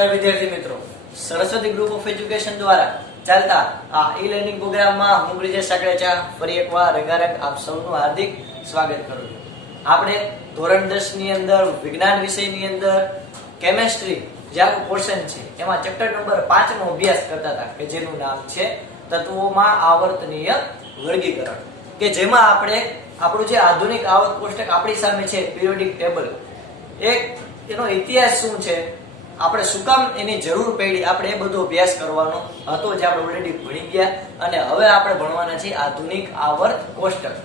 નમસ્કાર વિદ્યાર્થી મિત્રો, સરસ્વતી ગ્રુપ ઓફ એજ્યુકેશન દ્વારા ચાલતા આ ઈ લર્નિંગ પ્રોગ્રામમાં હું બ્રિજેશ સાકરેચા ફરી એકવાર રંગારંગ આપ સૌનું હાર્દિક સ્વાગત કરું છું. આપણે ધોરણ 10 ની અંદર વિજ્ઞાન વિષયની અંદર કેમેસ્ટ્રી જે આપણું પોર્શન છે એમાં ચેપ્ટર નંબર 5 નો અભ્યાસ કરતા હતા કે જેનું નામ છે તત્વોમાં આવર્તનીય વર્ગીકરણ, કે જેમાં આપણે આપણું જે આધુનિક આવર્ત કોષ્ટક આપણી સામે છે પિરિયોડિક ટેબલ, એનો ઇતિહાસ શું છે, આપણે શું કામ એની જરૂર પડી, આપણે એ બધો અભ્યાસ કરવાનો હતો જે આપણે ઓલરેડી ભણી ગયા. અને હવે આપણે ભણવાના છે આધુનિક આવર્ત કોષ્ટક.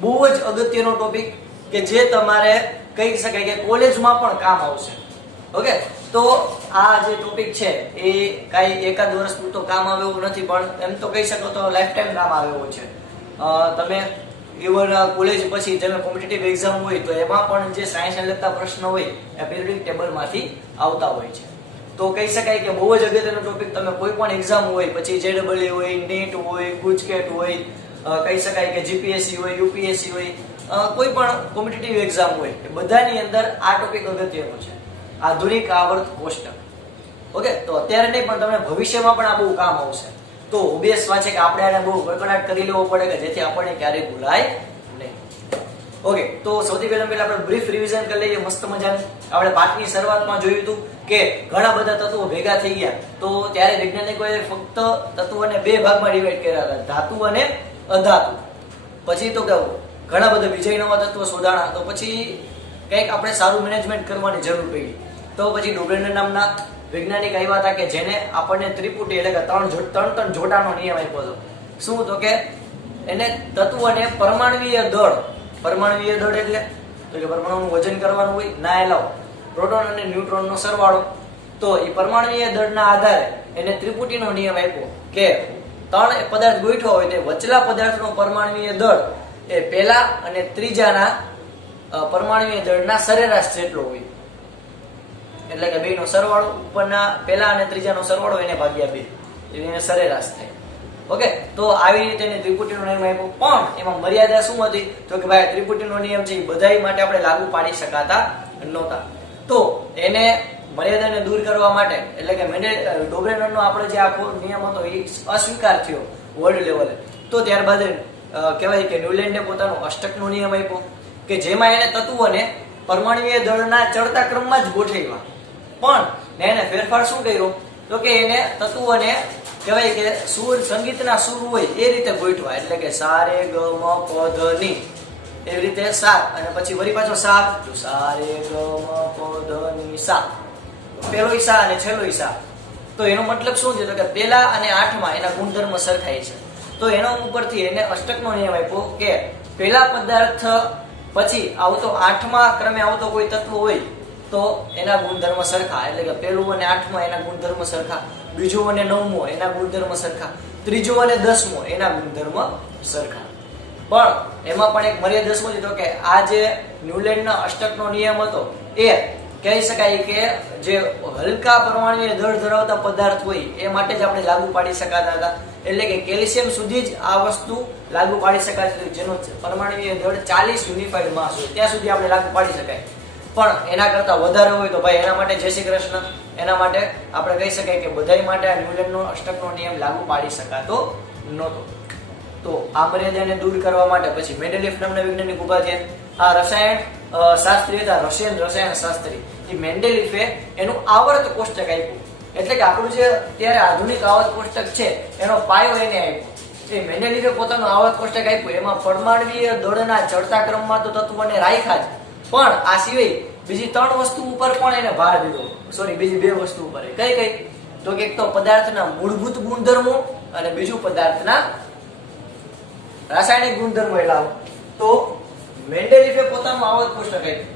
બહુ જ અગત્યનો ટોપિક કે જે તમારે કહી શકાય કે કોલેજમાં પણ કામ આવશે. ઓકે, તો આ જે ટોપિક છે એ કાંઈ એકાદ વર્ષ પૂરતો કામ આવે એવું નથી, પણ એમ તો કહી શકો તો લાઈફ ટાઈમ કામ આવે એવું છે. તમે ઇવન કોલેજ પછી જેમ કોમ્પિટિટિવ એક્ઝામ હોય તો એમાં પણ જે સાયન્સને લગતા પ્રશ્ન હોય એ પિરિયોડિક ટેબલમાંથી આવતા હોય છે. તો કહી શકાય કે બહુ જ અગત્યનો ટોપિક. તમે કોઈ પણ એક્ઝામ હોય, પછી JEE હોય, નીટ હોય, ગુજકેટ હોય, કહી શકાય કે જીપીએસસી હોય, યુપીએસસી હોય, કોઈ પણ કોમ્પિટિટિવ એક્ઝામ હોય, એ બધાની અંદર આ ટોપિક અગત્યનો છે, આધુનિક આવર્ત કોષ્ટક. ઓકે, તો અત્યારે નહીં પણ તમને ભવિષ્યમાં પણ આ બહુ કામ આવશે. તો ઓબ્વિયસ વાત છે કે આપણે આને બહુ કડકડાટ કરી લેવો પડે કે જેથી આપણને ક્યારેય ભૂલાય નહીં. ઓકે, તો સૌથી પહેલા આપણે બ્રીફ રિવિઝન કરી લઈએ મસ્ત મજાનું. આપણે પાઠની શરૂઆતમાં જોયું હતું કે ઘણા બધા તત્વો ભેગા થઈ ગયા, તો ત્યારે વૈજ્ઞાનિકોએ ફક્ત તત્વોને બે ભાગમાં ડિવાઈડ કર્યા હતા, ધાતુ અને અધાતુ. પછી તો ઘણા બધા બીજા નવા તત્વો શોધાણા, તો પછી કંઈક આપણે સારું મેનેજમેન્ટ કરવાની જરૂર પડી. તો પછી ડોબ્રેનર નામના વૈજ્ઞાનિક આવ્યા હતા કે જેને આપણને ત્રિપુટી એટલે કે ત્રણ જોટાનો નિયમ આપ્યો હતો. શું તો કે એને તત્વને પરમાણ્વીય દળ એટલે તો કે પરમાણુનું વજન કરવાનું હોય, ના એલાવ પ્રોટોન અને ન્યુટ્રોનનો સરવાળો. તો એ પરમાણ્વીય દળના આધારે એને ત્રિપુટીનો નિયમ આપ્યો કે ત્રણ પદાર્થ ગોઠવા હોય તે વચલા પદાર્થનો પરમાણ્વીય દળ એ પહેલા અને ત્રીજાના પરમાણ્વીય દળના સરેરાશ જેટલો હોય. એટલે કે બેનો સરવાળો, ઉપરના પહેલા અને ત્રીજાનો સરવાળો એને ભાગ્યા 2 એને સરેરાશ થાય. ઓકે, તો આવી રીતે એને ત્રિપુટીનો નિયમ આપ્યો. પણ એમાં મર્યાદા શું હતી તો કે ભાઈ ત્રિપુટીનો નિયમ છે એ બધાય માટે આપણે લાગુ પાડી શકાતા નહોતા. તો એને મર્યાદાને દૂર કરવા માટે એટલે કે ડોબ્રેનરનો આપણે જે આખો નિયમ હતો એ અસ્વીકાર થયો વર્લ્ડ લેવલે. તો ત્યારબાદ કહેવાય કે ન્યુલેન્ડે પોતાનો અષ્ટકનો નિયમ આપ્યો કે જેમાં એને તત્વોને પરમાણ્વીય દળના ચડતા ક્રમમાં જ ગોઠવ્યા. પણ એને ફેરફાર શું કર્યો તો કે એને તત્વોને કહેવાય કે સુર, સંગીતના સુર હોય એ રીતે ગોઠવા. એટલે કે સા રે ગ મ પ ધ ની એવી રીતે સા, અને પછી વળી પાછો સા, તો સા રે ગ મ પ ધ ની સા, પહેલો ઈસા અને છેલ્લો ઈસા. તો એનો મતલબ શું છે તો કે પહેલા અને આઠમાં એના ગુણધર્મ સરખાય છે. તો એના ઉપરથી એને અષ્ટકનો નિયમ આપ્યો કે પહેલા પદાર્થ પછી આવતો આઠમા ક્રમે આવતો કોઈ તત્વ હોય તો એના ગુણધર્મ સરખા, એટલે કે પહેલું અને આઠમા એના ગુણધર્મ સરખા, બીજું અને નવમો એના ગુણધર્મ સરખા, ત્રીજું અને 10મો એના ગુણધર્મ સરખા. પણ એમાં પણ એક મર્યાદા શું છે તો કે આ જે ન્યુલેન્ડના અષ્ટકનો નિયમ હતો એ કહી શકાય કે જે હલકા પરમાણ્વીય દળ ધરાવતા પદાર્થ હોય એ માટે જ આપણે લાગુ પાડી શકાતા હતા. એટલે કે કેલ્શિયમ સુધી જ આ વસ્તુ લાગુ પાડી શકાતી હતી, જેનો પરમાણ્વીય દળ 40 યુનિફાઈડ માસ હોય ત્યાં સુધી આપણે લાગુ પાડી શકાય. પણ એના કરતા વધારે હોય તો ભાઈ એના માટે જય શ્રી કૃષ્ણ, એના માટે આપણે કહી શકાય કે બધાય માટે આ ન્યુલેન્ડનો અષ્ટકનો નિયમ લાગુ પાડી શકાતો નહોતો. તો આ મર્યાદાને દૂર કરવા માટે પછી મેન્ડેલિફ નામના વૈજ્ઞાનિક ઉભા થયા. આ રસાયણ શાસ્ત્રી હતા, રશિયન રસાયણ શાસ્ત્રી. એ મેન્ડેલિફે એનું આવર્ત કોષ્ટક આપ્યું. એટલે કે આપણું જે અત્યારે આધુનિક આવર્ત કોષ્ટક છે એનો પાયો એને આપ્યો. એ મેન્ડેલિફે પોતાનું આવર્ત કોષ્ટક આપ્યું. એમાં પરમાણ્વીય દળના ચડતા ક્રમમાં તો તત્વોને રાખ્યા જ, પણ આ સિવાય બીજી 3 વસ્તુ ઉપર પણ એને ભાર દીધો. બીજી 2 વસ્તુ ઉપર. કઈ તો કે એક તો પદાર્થના મૂળભૂત ગુણધર્મો અને બીજું પદાર્થના રાસાયણિક ગુણધર્મો. એટલે તો મેન્ડેલિફે પોતાનું આવર્ત કોષ્ટક આપ્યું.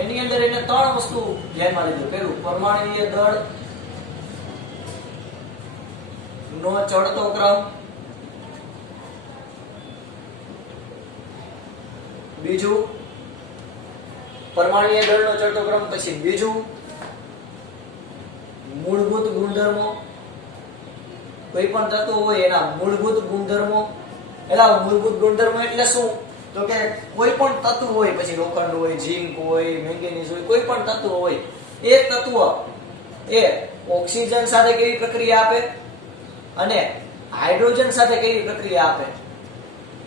એની અંદર એને 3 વસ્તુ ધ્યાનમાં લીધું. પહેલું પરમાણ્વીય દળ નો ચડતો ક્રમ, બીજું પરમાણ્વીય દળનો ચડતો ક્રમ, પછી બીજું મૂળભૂત ગુણધર્મો. કોઈ પણ તત્વ હોય એના મૂળભૂત ગુણધર્મો. એટલે મૂળભૂત ગુણધર્મો એટલે શું તો કે કોઈ પણ તત્વ હોય, પછી લોખંડ હોય, ઝીંક હોય, મેંગેનીઝ હોય, કોઈ પણ તત્વ હોય, એ તત્વ એ ઓક્સિજન સાથે કેવી પ્રક્રિયા આપે અને હાઇડ્રોજન સાથે કેવી પ્રક્રિયા આપે,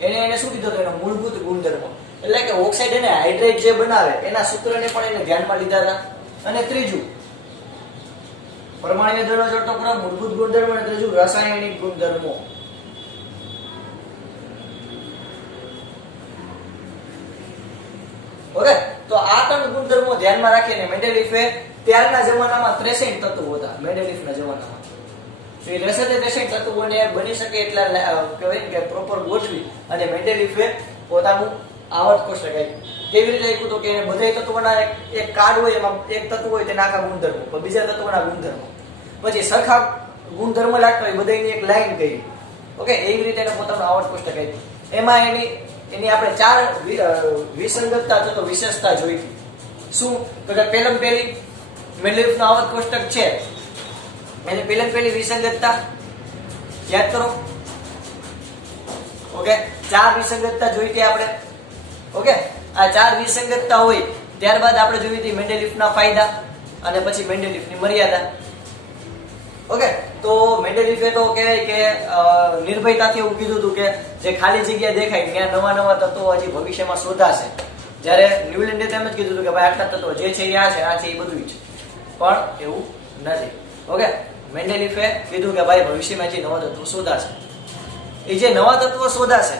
એને શું કીધું? એનો મૂળભૂત ગુણધર્મો. એટલે કે ઓક્સાઇડ અને હાઇડ્રેટ જે બનાવે એના સૂત્રને પણ એને ધ્યાનમાં લીધા હતા. અને ત્રીજું પરમાણ્વીય દળનો ચડતો ક્રમ, મૂળભૂત ગુણધર્મો, અને ત્રીજું રાસાયણિક ગુણધર્મો. ઓકે, તો આ ત્રણ ગુણધર્મો ધ્યાનમાં રાખીને મેન્ડેલિફે ત્યારના જમાનામાં 63 તત્વો હતા. મેન્ડેલિફના જમાનામાં એ 63 તત્વોને બની શકે એટલા કહેવાય કે પ્રોપર ગોઠવી અને મેન્ડેલિફે પોતાનું આવર્ત કોષ્ટક આપ્યું. કેવી રીતે આપ્યું? તો કે બધા તત્વોના એક કાર્ડ હોય, એમાં એક તત્વ હોય તેના આખા ગુણધર્મો, પછી બીજા તત્વોના ગુણધર્મો, પછી સરખા ગુણધર્મ લાગતા હોય બધાની એક લાઈન કરી. ઓકે, એવી રીતે એને પોતાનું આવર્ત કોષ્ટક આપ્યું. એમાં એની આપણે 4 વિસંગતતા અથવા વિશેષતા જોઈ. શું? તો કે પહેલી મેન્ડેલિફનું આવર્ત કોષ્ટક છે એની પહેલી વિસંગતતા યાદ કરો. ઓકે, 4 વિસંગતતા જોઈ હતી આપણે. ઓકે, આ 4 વિસંગતતા હોય ત્યારબાદ આપણે જોઈ હતી મેન્ડેલિફના ફાયદા અને પછી મેન્ડેલિફની મર્યાદા. ઓકે, તો મેન્ડેલિફે તો કહેવાય કે નિર્ભયતાથી એવું કીધું હતું કે જે ખાલી જગ્યા દેખાય ત્યાં નવા તત્વો હજી ભવિષ્યમાં શોધાશે. જ્યારે ન્યુલેન્ડે તેમ જ કીધું હતું કે ભાઈ આટલા તત્વો જે છે એ આ છે એ બધું જ, પણ એવું નથી. ઓકે, મેન્ડેલિફે કીધું કે ભાઈ ભવિષ્યમાં જે નવા તત્વો શોધાશે, એ જે નવા તત્વો શોધાશે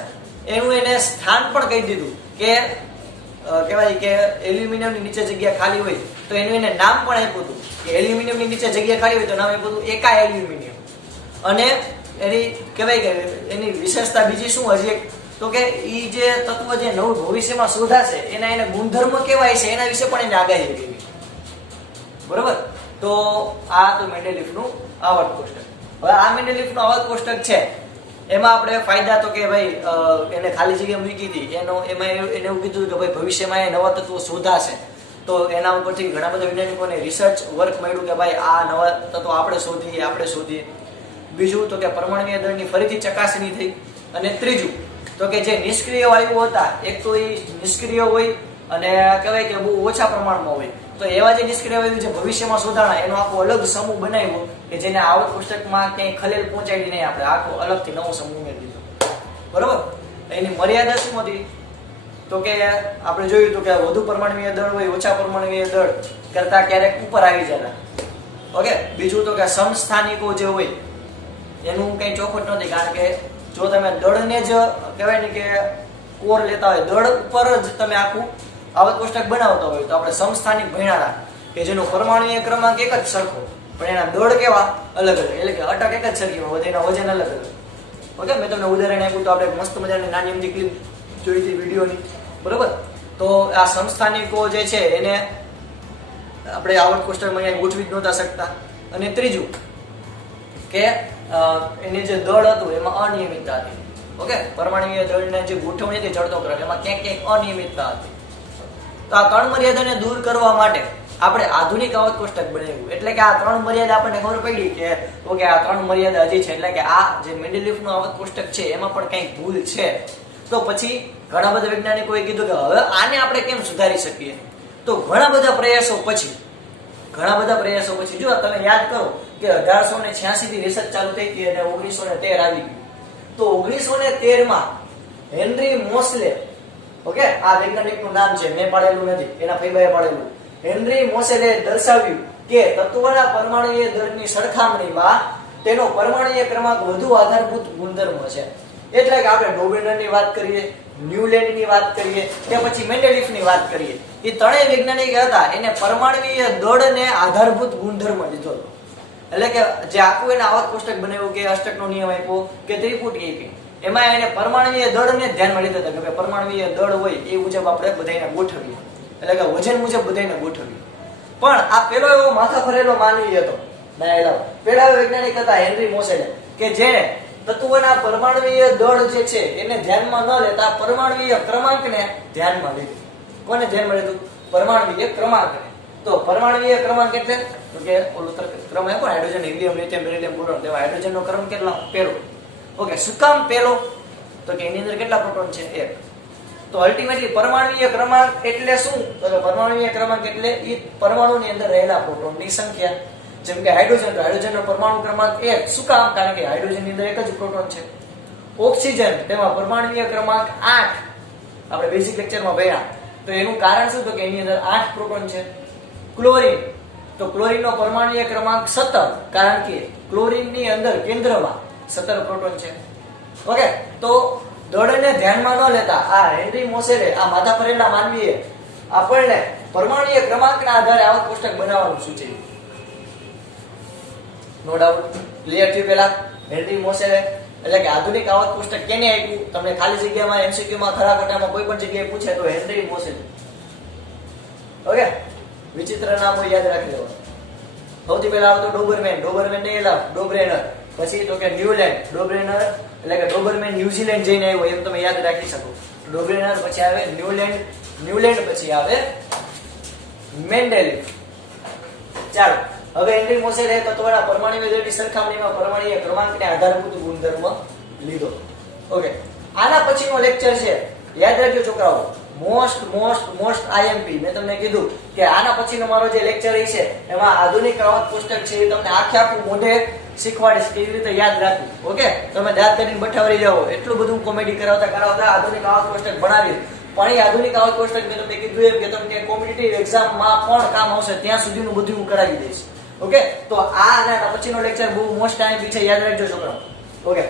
એનું એને સ્થાન પણ કહી દીધું કે કહેવાય કે એલ્યુમિનિયમની નીચે જગ્યા ખાલી હોય તો એનું એને નામ પણ આપ્યું હતું કે એલ્યુમિનિયમની નીચે જગ્યા ખાલી હોય તો નામ આપ્યું હતું એકા એલ્યુમિનિયમ. અને એની કહેવાય કે એની વિશેષતા બીજી શું હજી એક, તો કે એ જે તત્વ જે નવું ભવિષ્યમાં શોધાશે એને ગુણધર્મ કેવાય છે એના વિશે પણ એને આગાહી કરી. બરોબર, તો આ તો મેન્ડેલિફનું આવર્ત કોષ્ટક. હવે આ મેન્ડેલિફનું આવર્ત કોષ્ટક છે એમાં આપણે ફાયદા તો કે ભાઈ એને ખાલી જગ્યા મૂકી હતી એમાં એને એવું કીધું કે ભાઈ ભવિષ્યમાં એ નવા તત્વો શોધાશે તો એના ઉપરથી ઘણા બધા વૈજ્ઞાનિકોને રિસર્ચ વર્ક મળ્યું કે ભાઈ આ નવા તત્વો આપણે શોધીએ. બીજું તો કે પરમાણ્વીય દળની ફરીથી ચકાસણી થઈ. અને ત્રીજું તો કે જે નિષ્ક્રિય વાયુઓ હતા, એક તો એ નિષ્ક્રિય હોય અને કહેવાય કે બહુ ઓછા પ્રમાણમાં હોય, તો એવા જે નિષ્ક્રિય વાયુ જે ભવિષ્યમાં શોધાણા એનો આખો અલગ સમૂહ બનાવ્યો કે જેને આવર્ત કોષ્ટકમાં ક્યાંય ખલેલ પહોંચાડી નહીં, આપણે આખો અલગથી નવો સમૂહ ઉમેરી દીધો. બરોબર, એની મર્યાદા શું હતી? તો કે આપણે જોયું હતું કે વધુ પરમાણ્વીય દળ હોય ઓછા પરમાણ્વીય દળ કરતા ક્યારેક ઉપર આવી જતા. ઓકે, બીજું તો કે સમસ્થાનિકો જે હોય એનું કઈ ચોખવટ નથી, કારણ કે જો તમે દળને જ કહેવાય ને કે કોર લેતા હોય, દળ ઉપર જ તમે આખું આવર્ત કોષ્ટક બનાવતો હોય તો આપણે સમસ્થાનિક ભણ્યા કે જેનો પરમાણ્વીય ક્રમાંક એક જ સરખો પણ એના દળ કેવા અલગ અલગ, એટલે કે અટક એક જ સરખી હોય, એના વજન અલગ અલગ. ઓકે, મેં તમને ઉદાહરણ આપ્યું તો આપણે મસ્ત મજાની નાની અમથી ક્લિપ જોઈ હતી વિડીયોની. બરોબર, તો આ સમસ્થાનિકો જે છે એને આપણે આવર્ત કોષ્ટકમાં ક્યાંય ગોઠવી જ નહોતા શકતા. અને ત્રીજું કે એને જે દળ હતું એમાં અનિયમિતતા હતી. ઓકે, પરમાણ્વીય દળને જે ગોઠવણી હતી ચડતો ક્રમ એમાં ક્યાંક અનિયમિતતા હતી. તો આ ત્રણ મર્યાદાને દૂર કરવા માટે આપણે આધુનિક આવર્ત કોષ્ટક બનાવ્યું. એટલે કે આ ત્રણ મર્યાદા આપણને ખબર પડી કે ઓકે આ ત્રણ મર્યાદા હજી છે, એટલે કે આ જે મેન્ડેલિફનું આવર્ત કોષ્ટક છે એમાં પણ કંઈક ભૂલ છે. તો પછી ઘણા બધા વૈજ્ઞાનિકોએ કીધું કે હવે આને આપણે કેમ સુધારી શકીએ. તો ઘણા બધા પ્રયાસો પછી જો તમે યાદ કરો કે 1886 થી રિસર્ચ ચાલુ થઈ હતી અને 1913 આવી ગયું. તો 1913 માં હેનરી મોસલે, ઓકે આ વૈજ્ઞાનિકનું નામ છે, મેં પાડેલું નથી, એના ફૈબાએ પાડેલું. હેનરી મોસેલે દર્શાવ્યું કે તત્વના પરમાણ્વીય દળની સરખામણીમાં તેનો પરમાણ્વીય ક્રમાંક વધુ આધારભૂત ગુણધર્મ છે. એટલે કે આપણે ડોબેનરની વાત કરીએ, ન્યુલેન્ડની વાત કરીએ કે પછી મેન્ડેલિફની વાત કરીએ, એ ત્રણેય વૈજ્ઞાનિક હતા એને પરમાણ્વીય દળને આધારભૂત ગુણધર્મ દીધો હતો. એટલે કે જે આખું એને આવર્ત કોષ્ટક બનાવ્યું કે અષ્ટકનો નિયમ આપ્યો કે ત્રિપુટી આપી, એમાં એને પરમાણ્વીય દળને ધ્યાનમાં લીધા હતા કે પરમાણ્વીય દળ હોય એ મુજબ આપણે બધાને ગોઠવીએ, એટલે કે વજન મુજબ બધાને ગોઠવીએ. પણ આ પેલો એવો માથા ફરેલો માનવી હતો પેલા વૈજ્ઞાનિક હતા હેનરી મોસેલે કે જેને તત્વના પરમાણ્વીય દળ જે છે એને ધ્યાનમાં ન લેતા પરમાણ્વીય ક્રમાંકને ધ્યાનમાં લીધું. કોને ધ્યાનમાં લીધું? પરમાણ્વીય ક્રમાંકને. તો પરમાણ્વીય ક્રમાંક એટલે તો કે ઓલો ક્રમ આપ્યો hydrogen, helium, lithium, beryllium, boron, તેમાં હાઇડ્રોજનનો ક્રમ કેટલા? પહેલો. ઓકે, શું કામ પહેલો? તો કે એની અંદર કેટલા પ્રોટોન છે? 1. તો અલ્ટિમેટલી પરમાણુય ક્રમાંક એટલે શું? તો પરમાણુય ક્રમાંક એટલે એ પરમાણુની અંદર રહેલા પ્રોટોનની સંખ્યા. જેમ કે હાઇડ્રોજન, તો હાઇડ્રોજનનો પરમાણુ ક્રમાંક 1. શું કામ? કારણ કે હાઇડ્રોજનની અંદર એક જ પ્રોટોન છે. ઓક્સિજન, તેમાં પરમાણુય ક્રમાંક 8. આપણે બેઝિક લેક્ચરમાં ભણ્યા. તો એનું કારણ શું? તો કે એની અંદર 8 પ્રોટોન છે. ક્લોરીન, તો ક્લોરીનનો પરમાણુય ક્રમાંક 17, કારણ કે ક્લોરીનની અંદર કેન્દ્રમાં 17 પ્રોટોન છે. ઓકે, તો દળને ધ્યાનમાં ન લેતા આ હેનરી મોસેલે, આ માથા ફરેલા માનવીએ આપણને પરમાણુય ક્રમાંકના આધારે આવક કોષ્ટક બનાવવાનું સૂચવ્યું. નો ડાઉટ ક્લિયર થયું. પહેલા હેનરી મોસેલે એટલે કે આધુનિક આવક કોષ્ટક કેને આપ્યું? તમને ખાલી જગ્યામાં એમસીક્યુ માં ખરા ખોટામાં કોઈ પણ જગ્યાએ પૂછે તો હેનરી મોસેલે. ઓકે, વિચિત્ર નામો યાદ રાખી લેવાનું. સૌથી પહેલા આવતો ડોબરમેન, ડોબરમેન ને એલા ડોબ્રેનર. પછી તો કે ન્યુલેન્ડ, ડોબ્રેનર એટલે કે ડોબરમેન ન્યુઝીલેન્ડ જઈને આવ્યો એમ તમે યાદ રાખી શકો. ડોબ્રેનર પછી આવે ન્યુલેન્ડ, ન્યુલેન્ડ પછી આવે મેન્ડેલિફ. ચાલો, હવે હેનરી મોસેલે તત્વના પરમાણુય દળની સરખામણીમાં પરમાણુય ક્રમાંકને આધારભૂત ગુણધર્મ લીધો. ઓકે, આના પછીનો લેક્ચર છે, યાદ રાખજો છોકરાઓ, મોસ્ટ આઈએમપી. મેં તમને કીધું કે આના પછીનો મારો જે લેક્ચર છે એમાં આધુનિક આવક કોષ્ટક છે એ તમને આખું મોઢે શીખવાડીશ કેવી રીતે યાદ રાખવું. ઓકે, તમે દાંત કરીને બઠાવરી જાઓ, એટલું બધું કોમેડી કરાવતા આધુનિક આવક કોષ્ટક ભણાવી. પણ એ આધુનિક આવક કોષ્ટક મેં તમને કીધું એમ કે તમને કોમ્પિટિટિવ એક્ઝામમાં પણ કામ આવશે, ત્યાં સુધીનું બધું હું કરાવી દઈશ. ઓકે, તો આના પછીનો લેક્ચર બહુ મોસ્ટ આઈએમપી છે, યાદ રાખજો છોકરાઓ. ઓકે,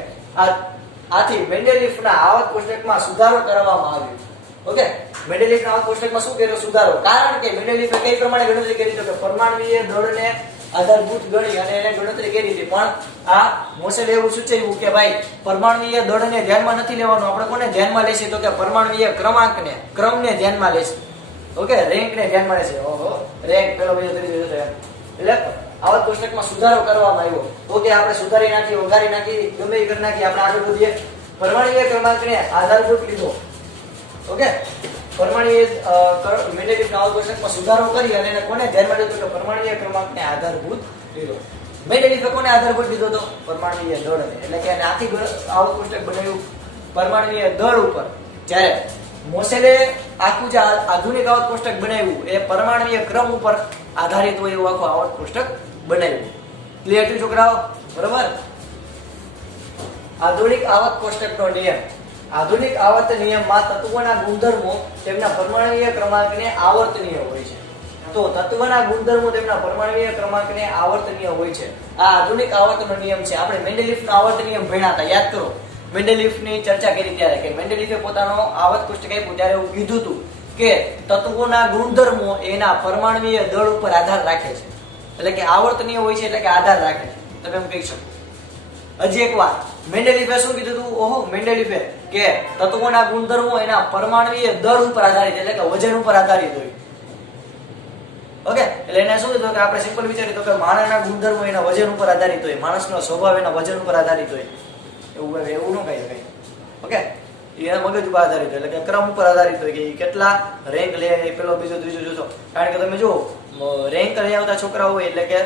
આથી મેન્ડેલિફના આવક કોષ્ટકમાં સુધારો કરવામાં આવ્યો. ઓકે, મેન્ડેલિફના આવક કોષ્ટકમાં શું કર્યો? સુધારો. કારણ કે મેન્ડેલિફે કઈ પ્રમાણે ગણતરી કરી? તો કે પરમાણુય દળને આધારભૂત ગણી અને એને ગણતરી કરી હતી. પણ આ મોસેલે એવું સૂચવ્યું કે ભાઈ પરમાણુય દળને ધ્યાનમાં નથી લેવાનું, આપણે કોને ધ્યાનમાં લેશે? તો કે પરમાણુય ક્રમાંકને, ક્રમને ધ્યાનમાં લેશે. ઓકે, રેન્કને ધ્યાનમાં લેશે. ઓહો, રેન્ક પેલો બીજો ત્રીજો જોતો એમ. એટલે આવક કોષ્ટકમાં સુધારો કરવામાં આવ્યો. ઓકે, આપણે સુધારી નાખી, વઘારી નાખી, ગમે એ કરી નાખી, આપણે આગળ વધીએ. પરમાણુય ક્રમાંકને આધારભૂત લીધો. ઓકે, પરમાણુય મેન્ડેલિફના આવક કોષ્ટકમાં સુધારો કરી અને એને કોને ધ્યાનમાં લીધો? તો પરમાણુય ક્રમાંકને આધારભૂત લીધો. મેન્ડેલિફે કોને આધારભૂત લીધો? તો પરમાણુય દળને. એટલે કે આથી આવક કોષ્ટક બનાવ્યું પરમાણુય દળ ઉપર. જ્યારે મોસેલે આખું જે આધુનિક આવક કોષ્ટક બનાવ્યું એ પરમાણુય ક્રમ ઉપર આધારિત હોય એવું આખું આવક કોષ્ટક બનાવ્યું. ક્લિયર થયું છોકરાઓ? બરાબર. આધુનિક આવક કોષ્ટકનો નિયમ. આધુનિક આવર્ત નિયમમાં તત્વોના ગુણધર્મો તેમના પરમાણુય ક્રમાંકને આવર્તનીય હોય છે. તો તત્વના ગુણધર્મો તેમના પરમાણુય ક્રમાંકને આવર્તનીય હોય છે. આ આધુનિક આવર્તનો નિયમ છે. આપણે મેન્ડેલિફનો આવર્ત નિયમ ભણ્યા હતા, યાદ કરો. મેન્ડેલિફની ચર્ચા કરી ત્યારે કે મેન્ડેલિફે પોતાનો આવર્ત કોષ્ટક આપ્યું ત્યારે એવું કીધું હતું કે તત્વોના ગુણધર્મો એના પરમાણુય દળ ઉપર આધાર રાખે છે. એટલે કે આવર્તનીય હોય છે, એટલે કે આધાર રાખે છે. તમે એમ કહી શકો. હજી એક વાત, મેન્ડેલિફે શું કીધું હતું? ઓહો, મેન્ડેલિફે કે તત્વોના ગુણધર્મો એના પરમાણુય દળ ઉપર આધારિત, એટલે કે વજન ઉપર આધારિત હોય. ઓકે, એટલે એને શું કીધું કે આપણે સિમ્પલ વિચારીએ તો કે માણસના ગુણધર્મો એના વજન ઉપર આધારિત હોય, માણસનો સ્વભાવ એના વજન ઉપર આધારિત હોય. એવું ન કહી શકાય. ઓકે, એના મગજ ઉપર આધારિત હોય, એટલે કે ક્રમ ઉપર આધારિત હોય કે કેટલા રેન્ક લે, પેલો બીજો ત્રીજો જોશો. કારણ કે તમે જુઓ, રેન્ક લઈ આવતા છોકરા હોય એટલે કે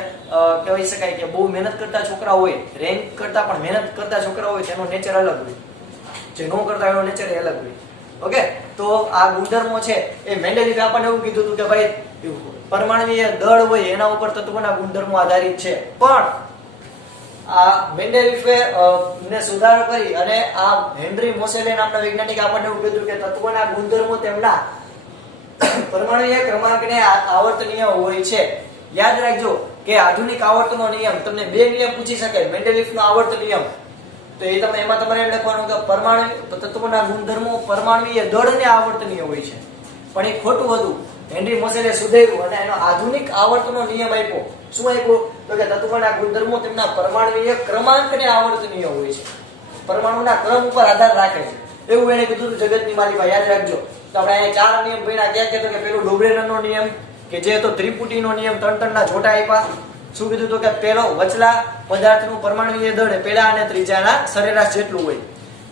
કહી શકાય કે બહુ મહેનત કરતા છોકરા હોય, રેન્ક કરતા પણ મહેનત કરતા છોકરા હોય તેનો નેચર અલગ હોય, જે નો કરતા એનો નેચર અલગ હોય. ઓકે, તો આ ગુણધર્મો છે એ મેન્ડેલિફે આપણને એવું કીધું હતું કે ભાઈ પરમાણુય દળ હોય એના ઉપર તત્વોના ગુણધર્મો આધારિત છે. પણ આ મેન્ડેલિફે ને સુધારો કરી અને આ હેનરી મોસેલે નામના વૈજ્ઞાનિક આપણને એવું કીધું કે તત્વોના ગુણધર્મો તેમના પરમાણુય ક્રમાંકને આવર્તનીય હોય છે. યાદ રાખજો કે આધુનિક આવર્તનો નિયમ તમને બે નિયમ પૂછી શકે. મેન્ડેલિફનો આવર્ત નિયમ, તો એ તમે એમાં તમારે એમ લખવાનું કે પરમાણુ તત્વોના ગુણધર્મો પરમાણુય દળને આવર્તનીય હોય છે. પણ એ ખોટું હતું. હેનરી મોસેલે સુધાર્યું અને એનો આધુનિક આવર્તનો નિયમ આપ્યો. શું આપ્યો? તો કે તત્વોના ગુણધર્મો તેમના પરમાણુય ક્રમાંકને આવર્તનીય હોય છે, પરમાણુના ક્રમ ઉપર આધાર રાખે છે. એવું એને કીધું જગતની માલિકા. યાદ રાખજો. તો આપણે અહીંયા 4 નિયમ ભણ્યા. ક્યાં કહેતો કે પેલું ડોબ્રેનરનો નિયમ કે જે હતો ત્રિપુટીનો નિયમ, ત્રણ જોટા આપ્યા. શું કીધું? તો કે પેલો વચલા પદાર્થનું પરમાણુય દળ પહેલા અને ત્રીજાના સરેરાશ જેટલું હોય.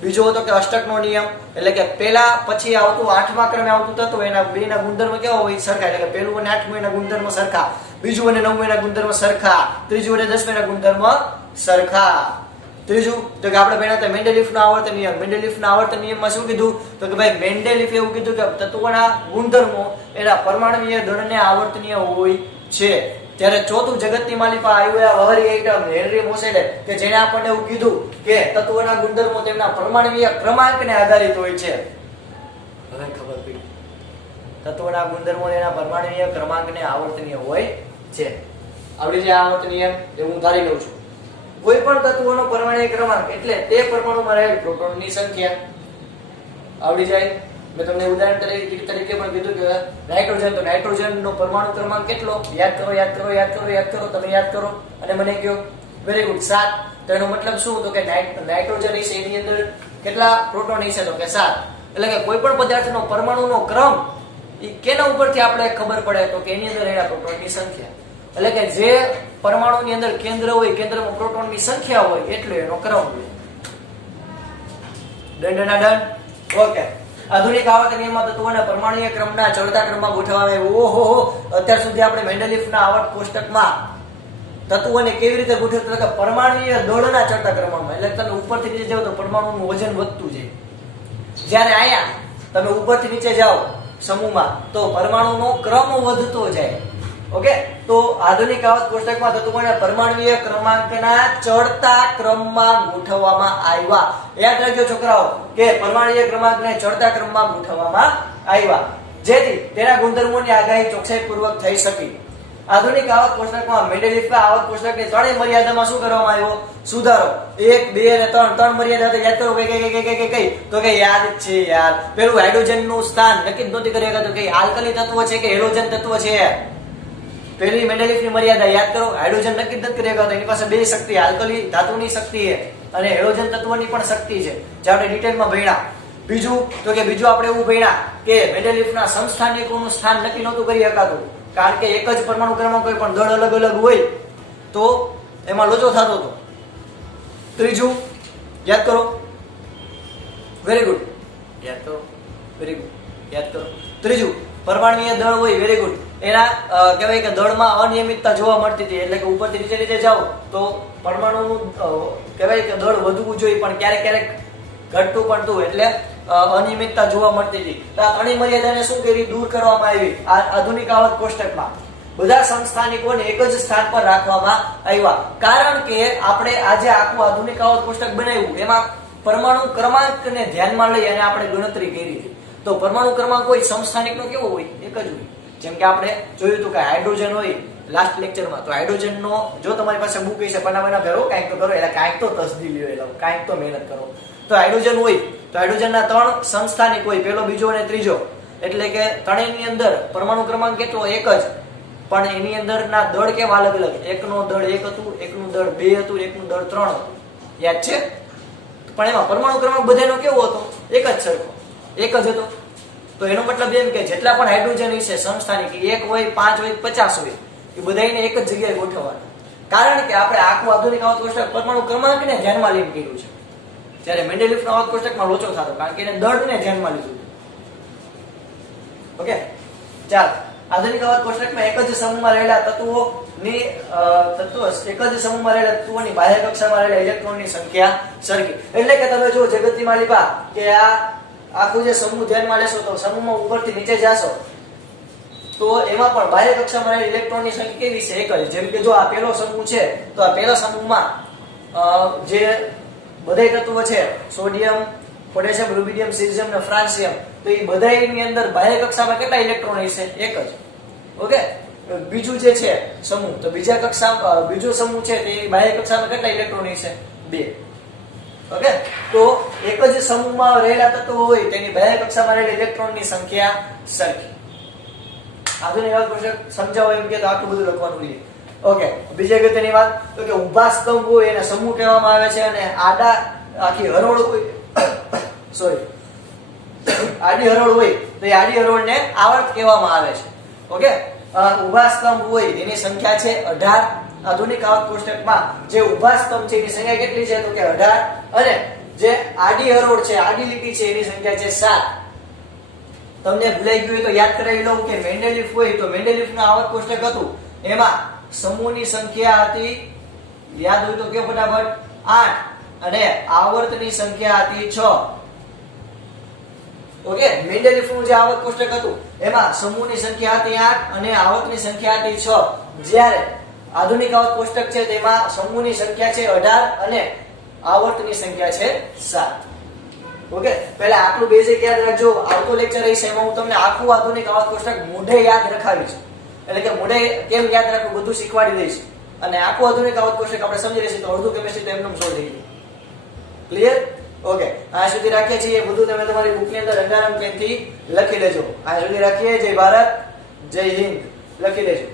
બીજો હતો કે અષ્ટકનો નિયમ, એટલે કે પેલા પછી આવતું 8મા ક્રમે આવતું તત્વ એના બેના ગુણધર્મ કેવા હોય? સરખા. એટલે કે પેલું અને 8મું એના ગુણધર્મ સરખા, બીજું અને 9મું એના ગુણધર્મ સરખા, ત્રીજું અને 10મું એના ગુણધર્મ સરખા. ત્રીજું તો કે આપણે ભણ્યા હતા મેન્ડેલિફનો આવર્તન નિયમ. મેન્ડેલિફના આવર્તન નિયમમાં શું કીધું તો કે ભાઈ મેન્ડેલિફ એવું કીધું કે તત્વના ગુણધર્મો એના પરમાણુય દળને આવર્તનીય હોય છે. ત્યારે ચોથું જગતની માલિકા આવ્યા વહરી આઇટમ હેનરી મોસેલે કે જેને આપણને એવું કીધું કે તત્વના ગુણધર્મો તેમના પરમાણુય ક્રમાંકને આધારિત હોય છે. હવે ખબર પડી તત્વના ગુણધર્મો એના પરમાણુય ક્રમાંકને આવર્તનીય હોય છે. આવડી જે આવર્તનીય એ હું ધારી લઉં છું. કોઈ પણ તત્વનો પરમાણુય ક્રમાંક એટલે તે પરમાણુમાં રહેલ પ્રોટોનની સંખ્યા. આવડી જાય. મેં તમને ઉદાહરણ તરીકે પણ કીધું કે નાઇટ્રોજન, તો નાઇટ્રોજનનો પરમાણુ ક્રમાંક કેટલો? યાદ કરો. તમે યાદ કરો અને મને કહો. Very good, 7. તો એનો મતલબ શું? તો કે નાઇટ્રોજન હશે એની અંદર કેટલા પ્રોટોન હશે? તો કે 7. એટલે કે કોઈ પણ પદાર્થનો પરમાણુનો ક્રમ એ કેના ઉપરથી આપણે ખબર પડે? તો કે એની અંદર એના પ્રોટોનની સંખ્યા. એટલે કે જે પરમાણુની અંદર કેન્દ્ર હોય, કેન્દ્રમાં પ્રોટોનની સંખ્યા હોય એટલો એનો ક્રમ હોય. દંડ. ઓકે. આધુનિક આવર્તન નિયમમાં તત્વોના પરમાણુય ક્રમના ચડતા ક્રમમાં ગોઠવવામાં આવે. ઓહો, અત્યાર સુધી આપણે મેન્ડેલિફના આવર્ત કોષ્ટકમાં તત્વોને કેવી રીતે ગોઠવતા કે પરમાણુય દળના ચડતા ક્રમમાં. એટલે તમે ઉપરથી નીચે જાઓ તો પરમાણુનું વજન વધતું જાય. જ્યારે આયા તમે ઉપરથી નીચે જાઓ સમૂહમાં તો પરમાણુનો ક્રમ વધતો જાય. ઓકે, તો આધુનિક આવર્ત કોષ્ટકમાં તત્વોના પરમાણુય ક્રમાંકના ચડતા ક્રમમાં ગોઠવવામાં આવ્યા. યાદ રાખજો છોકરાઓ કે પરમાણુય ક્રમાંકને ચડતા ક્રમમાં ગોઠવવામાં આવ્યા જેથી તેના ગુણધર્મોની આગાહી ચોકસાઈપૂર્વક થઈ શકી. આધુનિક આવર્ત કોષ્ટકમાં મેન્ડેલિફના આવર્ત કોષ્ટકની ત્રણેય મર્યાદામાં શું કરવામાં આવ્યો? સુધારો. 1, 2 અને 3 ત્રણ મર્યાદા યાદ કરો. કઈ તો કે યાદ છે યાર. પેલું હાઇડ્રોજનનું સ્થાન નક્કી જ નહોતી કરી શકાતું કે આલ્કલી તત્વ છે કે હેલોજન તત્વ છે. પહેલી મેન્ડેલિફની મર્યાદા યાદ કરો. હાઇડ્રોજન નક્કી જ નથી કરી શકાતું. એની પાસે બે શક્તિ, આલ્કલી ધાતુની શક્તિ છે અને હેલોજન તત્વની પણ શક્તિ છે, જે આપણે ડિટેલમાં ભણ્યા. બીજું આપણે એવું ભણ્યા કે મેન્ડેલિફના સમસ્થાનિકોનું સ્થાન નક્કી નહોતું કરી શકાતું, કારણ કે એક જ પરમાણુ ક્રમાંક કોઈ પણ દળ અલગ અલગ હોય તો એમાં લોચો થતો હતો. ત્રીજું યાદ કરો. વેરી ગુડ, યાદ કરો. ત્રીજું પરમાણુય દળ હોય. Very good. એના કહેવાય કે દળમાં અનિયમિતતા જોવા મળતી હતી. એટલે કે ઉપરથી નીચે જાઓ તો પરમાણુનું કહેવાય કે દળ વધવું જોઈએ પણ ક્યારેક ઘટતું પણ હતું. એટલે અનિયમિતતા જોવા મળતી હતી. તો આ ત્રણેય મર્યાદાને શું કરી? દૂર કરવામાં આવી. આ આધુનિક આવર્ત કોષ્ટકમાં બધા સમસ્થાનિકોને એક જ સ્થાન પર રાખવામાં આવ્યા. કારણ કે આપણે આજે આખું આધુનિક આવર્ત કોષ્ટક બનાવ્યું એમાં પરમાણુ ક્રમાંકને ધ્યાનમાં લઈ અને આપણે ગણતરી કરી. તો પરમાણુ ક્રમાંક હોય સમસ્થાનિકનો કેવો હોય? એક જ હોય. જેમ કે આપણે જોયું હતું કે હાઇડ્રોજન હોય લાસ્ટ લેક્ચરમાં. તો હાઇડ્રોજનનો જો તમારી પાસે બુક હશે બનાવવાના કરો, કાંઈક તો કરો, એટલે કાંઈક તો તસદી લ્યો, કાંઈક તો મહેનત કરો. તો હાઇડ્રોજન હોય તો હાઇડ્રોજનના 3 સમસ્થાનિક હોય, પહેલો, બીજો અને ત્રીજો. એટલે કે ત્રણેયની અંદર પરમાણુ ક્રમાંક કેટલો? એક જ. પણ એની અંદરના દળ કેવા અલગ અલગ? એકનો દળ 1 હતું, એકનું દળ 2 હતું, એકનું દળ 3 હતું. યાદ છે? પણ એમાં પરમાણુ ક્રમાંક બધાનો કેવો હતો? એક જ સરખો, એક જ હતો. તો એનો મતલબ એમ કે જેટલા પણ હાઇડ્રોજન વિશે સમસ્થાનિક 1 હોય, 5 હોય, 50 હોય, એ બધાને એક જ જગ્યાએ ગોઠવવાના. કારણ કે આપણે આખું આધુનિક આવર્ત કોષ્ટક પરમાણુ ક્રમાંકને ધ્યાનમાં લઈને કર્યું છે. જ્યારે મેન્ડેલિફના આવર્ત કોષ્ટકમાં લોચો થતો, કારણ કે એને દળને ધ્યાનમાં લીધું. ઓકે, ચાલ. આધુનિક આવર્ત કોષ્ટકમાં એક જ સમૂહમાં રહેલા તત્વોની બાહ્ય કક્ષામાં રહેલા ઇલેક્ટ્રોનની સંખ્યા સરખી. એટલે કે તમે જો જગતની માલિકા કે આ આખું જે સમૂહ ધ્યાનમાં લેશો તો સમૂહમાં ઉપરથી નીચે જાશો તો એમાં પણ બાહ્ય કક્ષામાં રહેલા ઇલેક્ટ્રોનની સંખ્યા કેવી છે? એક જ. જેમ કે જો આ પહેલો સમૂહ છે તો આ પહેલા સમૂહમાં જે બધા તત્વો છે સોડિયમ, પોટેશિયમ, રૂબિડિયમ, સિલિયમ અને ફ્રાન્સિયમ, તો એ બધાની અંદર બાહ્ય કક્ષામાં કેટલા ઇલેક્ટ્રોન હશે? એક જ. ઓકે. બીજું જે છે સમૂહ, તો બીજો સમૂહ છે તે બાહ્ય કક્ષામાં કેટલા ઇલેક્ટ્રોન હશે? 2. ઓકે. તો એક જ સમૂહમાં રહેલા તત્વો હોય તેની બાહ્ય કક્ષામાં રહેલા ઇલેક્ટ્રોનની સંખ્યા સરખી. આધુનિક આવર્ત કોષ્ટક સમજાવો એમ કે તો આટલું બધું લખવાનું છે. ઓકે. બીજી અગત્યની વાત તો કે ઊભા સ્તંભ હોય એને સમૂહ કહેવામાં આવે છે અને આખી હરોળ હોય આડી હરોળ હોય તો એ આડી હરોળને આવર્ત કહેવામાં આવે છે. ઓકે. ઊભા સ્તંભ હોય એની સંખ્યા છે 18. આધુનિક આવર્ત કોષ્ટકમાં જે ઊભા સ્તંભ છે એની સંખ્યા કેટલી છે? તો કે 18. અને જે આડી હરોળ છે, આડી લીટી છે એની સંખ્યા છે 7. તમને ભૂલાઈ ગયું હોય તો યાદ કરાવી લઉં કે મેન્ડેલિફ હોય તો મેન્ડેલિફનું આવર્ત કોષ્ટક હતું એમાં સમૂહની સંખ્યા હતી, યાદ હોય તો કે ફટાફટ 8. અને આવર્તની સંખ્યા હતી 6. ઓકે, મેન્ડેલિફનું જે આવર્ત કોષ્ટક હતું એમાં સમૂહની સંખ્યા હતી 8 અને આવર્તની સંખ્યા હતી 6. જ્યારે આધુનિક આવર્ત કોષ્ટક છે તેમાં સમૂહની સંખ્યા છે 18 અને આવર્તની સંખ્યા છે 7. ઓકે, પહેલા આટલું બેઝિક યાદ રાખજો. આવતો લેક્ચર હશે એમાં હું તમને આખું આધુનિક આવર્ત કોષ્ટક મોઢે યાદ રખાવીશ, એટલે કે મોઢે કેમ યાદ રાખવું બધું શીખવાડી દઈશ. અને આખું આધુનિક આવર્ત કોષ્ટક આપણે સમજી લઈશું તો અડધું કેમિસ્ટ્રી તો એમનેમ સોલ્વ થઈ જાય. ક્લિયર? ઓકે, આ સુધી રાખીએ છીએ. બધું તમે તમારી બુકની અંદર રંગારંગ પેનથી લખી લેજો. આ સુધી રાખીએ. જય ભારત, જય હિન્દ લખી લેજો.